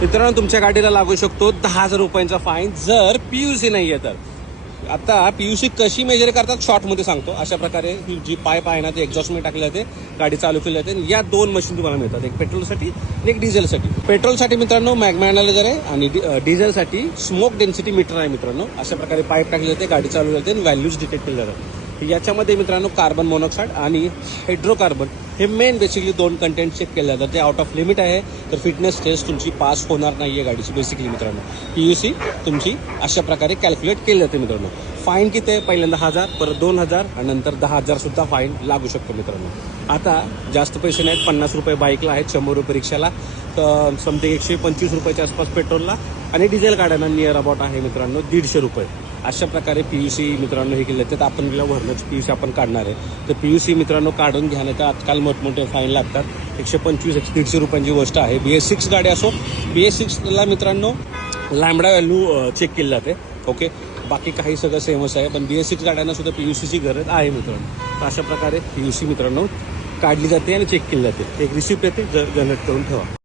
मित्रांनो तुमच्या गाडीला लागू शकतो 10,000 रुपयांचा फाईन जर PUC नाही आहे तर. आता PUC कशी मेजर करतात शॉर्टमध्ये सांगतो. अशा प्रकारे ही जी पाईप आहे ना ते एक्झॉस्टमध्ये टाकले जाते, गाडी चालू केली जाते. या 2 मशीन तुम्हाला मिळतात, एक पेट्रोलसाठी आणि एक डिझेलसाठी. पेट्रोलसाठी मित्रांनो मॅग्मा अनालायझर आहे आणि डिझेलसाठी स्मोक डेन्सिटी मीटर आहे मित्रांनो. अशा प्रकारे पाईप टाकली जाते, गाडी चालू जाते आणि व्हॅल्यूज डिटेक्ट केले जातात. याच्यामध्ये मित्रांनो कार्बन मोनॉक्साईड आणि हायड्रोकार्बन हे मेन बेसिकली 2 कंटेंट चेक केले जातात. ते आउट ऑफ लिमिट आहे तर फिटनेस टेस्ट तुमची पास होणार नाही आहे गाडीची बेसिकली मित्रांनो. PUC तुमची अशा प्रकारे कॅल्क्युलेट केली जाते मित्रांनो. फाईन किती आहे? पहिल्यांदा 1000, परत 2000 आणि नंतर 10,000 सुद्धा फाईन लागू शकतो मित्रांनो. आता जास्त पैसे नाहीत, 50 रुपये बाईकला आहेत, 100 रुपये रिक्षाला, समथिंग 125 रुपयाच्या आसपास पेट्रोलला आणि डिझेल गाड्यांना नियर अबाउट आहे मित्रांनो 150 रुपये. अशा प्रकारे PUC मित्रांनो हे केले तर आपण वरनंच PUC आपण काढणार आहे. तर PUC मित्रांनो काढून घ्या, नाही तर आजकाल मोठमोठे फाईन लागतात. 125-150 रुपयांची गोष्ट आहे. BS6 गाडी असो, BS6ला मित्रांनो लॅम्बडा व्हॅल्यू चेक केली जाते. ओके, बाकी काही सगळं सेमच आहे, पण BS6 गाड्यांना सुद्धा PUCची गरज आहे मित्रांनो. तर अशा प्रकारे PUC मित्रांनो काढली जाते आणि चेक केली जाते. एक रिसिप्ट येते, जनरेट करून ठेवा.